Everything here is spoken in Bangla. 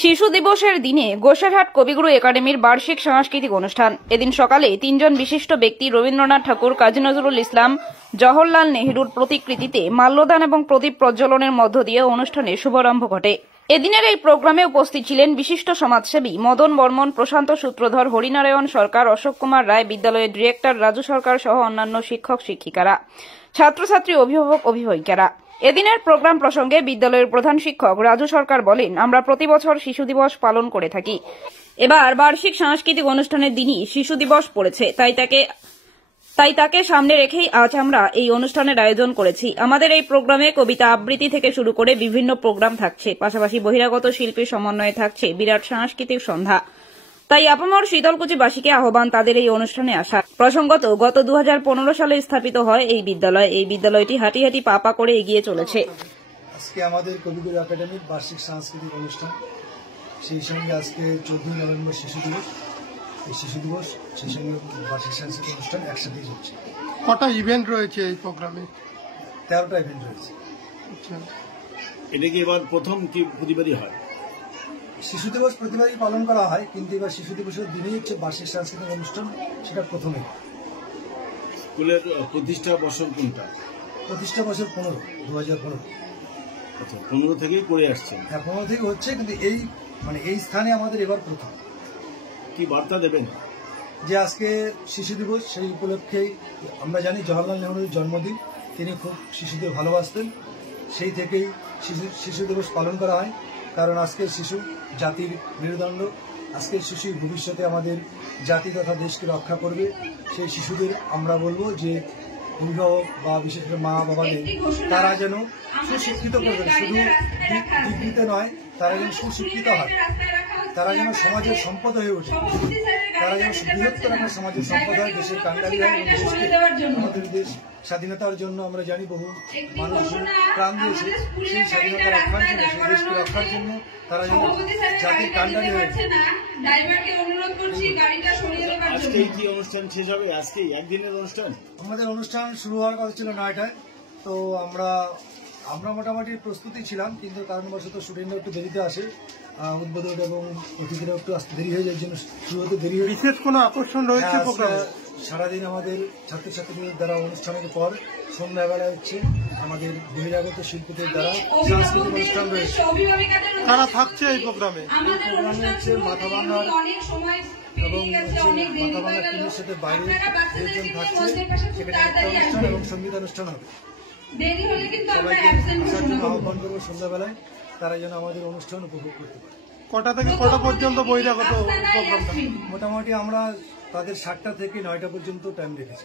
শিশু দিবসের দিনে গোসাইরহাট কবিগুরু একাডেমির বার্ষিক সাংস্কৃতিক অনুষ্ঠান। এদিন সকালে তিনজন বিশিষ্ট ব্যক্তি রবীন্দ্রনাথ ঠাকুর, কাজী নজরুল ইসলাম, জওহরলাল নেহরুর প্রতিকৃতিতে মাল্যদান এবং প্রদীপ প্রজ্বলনের মধ্য দিয়ে অনুষ্ঠানের শুভারম্ভ ঘটে। এদিনের এই প্রোগ্রামে উপস্থিত ছিলেন বিশিষ্ট সমাজসেবী মদন বর্মন, প্রশান্ত সূত্রধর, হরিনারায়ণ সরকার, অশোক কুমার রায়, বিদ্যালয়ের ডিরেক্টর রাজু সরকার সহ অন্যান্য শিক্ষক শিক্ষিকারা, ছাত্রছাত্রী, অভিভাবক অভিভাবিকারা। এদিনের প্রোগ্রাম প্রসঙ্গে বিদ্যালয়ের প্রধান শিক্ষক রাজু সরকার বলেন, আমরা প্রতি বছর শিশু দিবস পালন করে থাকি। এবার বার্ষিক সাংস্কৃতিক অনুষ্ঠানের দিনই শিশু দিবস পড়েছে, তাই তাকে সামনে রেখেই আজ আমরা এই অনুষ্ঠানের আয়োজন করেছি। আমাদের এই প্রোগ্রামে কবিতা আবৃত্তি থেকে শুরু করে বিভিন্ন প্রোগ্রাম থাকছে, পাশাপাশি বহিরাগত শিল্পীর সমন্বয়ে থাকছে বিরাট সাংস্কৃতিক সন্ধ্যা। তাই আপামর শীতলকুচিবাসীকে আহ্বান তাদের এই অনুষ্ঠানে আসার। প্রসঙ্গত, গত 2015 সালে স্থাপিত হয় এই বিদ্যালয়। এই বিদ্যালয়টি হাঁটি হাঁটি পা পা করে এগিয়ে চলেছে। আজকে আমাদের কবিগুরু একাডেমির বার্ষিক সাংস্কৃতিক অনুষ্ঠান, সেই সঙ্গে আজকে 14 নভেম্বর শিশু দিবস। এই শিশু দিবস সেই সঙ্গে বার্ষিক সাংস্কৃতিক অনুষ্ঠান একসাথেই হচ্ছে। কটা ইভেন্ট রয়েছে এই প্রোগ্রামে? 13টা ইভেন্ট রয়েছে। আচ্ছা, এটা কি এবার প্রথম কি প্রতিবারই হয়? শিশু দিবস প্রতিবারই পালন করা হয়, কিন্তু এবার শিশু দিবসের দিনেই হচ্ছে বার্ষিক সাংস্কৃতিক অনুষ্ঠান, সেটা প্রথমে। স্কুলের প্রতিষ্ঠা বছর কোনটা? প্রতিষ্ঠা বছর 2015। আচ্ছা, 15 থেকেই করে আসছেন। হ্যাঁ, 15 থেকে হচ্ছে, কিন্তু এই স্থানে আমাদের এবার প্রথম। কি বার্তা দেবেন? যে আজকে শিশু দিবস, সেই উপলক্ষেই আমরা জানি জওহরলাল নেহরুর জন্মদিন, তিনি খুব শিশুদের ভালোবাসতেন, সেই থেকেই শিশু দিবস পালন করা হয়। কারণ আজকের শিশু জাতির মেরুদণ্ড, আজকের শিশু ভবিষ্যতে আমাদের জাতি তথা দেশকে রক্ষা করবে। সেই শিশুদের আমরা বলবো যে অভিভাবক বা বিশেষ করে মা বাবাদের, তারা যেন সুশিক্ষিত করবেন, শুধু ডিগ্রিতে নয়, তারা যেন সুশিক্ষিত হয়, তারা যেন সমাজের সম্পদ হয়ে ওঠে, তারা যেন বৃহত্তর একটা সমাজের সম্পদ হয়, দেশের কাণ্ডারি হয় এবং দেশকে, আমাদের দেশ স্বাধীনতার জন্য আমরা জানি বহু মানুষ প্রাণ দিয়েছে, সেই স্বাধীনতা রক্ষার জন্য, সেই দেশকে রক্ষার জন্য তারা যেন জাতির কাণ্ডারি হয়ে ওঠে। আজকে কি অনুষ্ঠান শেষ হবে? আজকে একদিনের অনুষ্ঠান? আমাদের অনুষ্ঠান শুরু হওয়ার কথা ছিল 9টায়, তো আমরা মোটামুটি প্রস্তুতি ছিলাম, কিন্তু কারণবশত স্টুডেন্টরা একটু দেরিতে আসে, উদ্বোধক এবং অতিথিরা একটু আসতে দেরি হয়ে যায়, জন্য শুরু হতে দেরি হয়ে। বিশেষ কোনো আকর্ষণ রয়েছে প্রোগ্রামে? সারাদিন আমাদের ছাত্রছাত্রীদের দ্বারা অনুষ্ঠানের পর সন্ধ্যাবেলা হচ্ছে আমাদের বহিরাগত শিল্পীদের দ্বারা সাংস্কৃতিক অনুষ্ঠান রয়েছে। কারা থাকছে এই প্রোগ্রামে? প্রোগ্রামে হচ্ছে মাথা ভাঙার এবং মাথা ভাঙার টিমের সাথে বাইরে দুজন থাকছে, সেখানে একটা অনুষ্ঠান এবং সঙ্গীত অনুষ্ঠান হবে। সবাইকে আসার জন্য আহ্বান করবো সন্ধ্যাবেলায়, তারা যেন আমাদের অনুষ্ঠান উপভোগ করতে পারে। কটা থেকে কটা পর্যন্ত বহিরাগত প্রোগ্রামটা? মোটামুটি আমরা তাদের 7টা থেকে 9টা পর্যন্ত টাইম রেখেছি।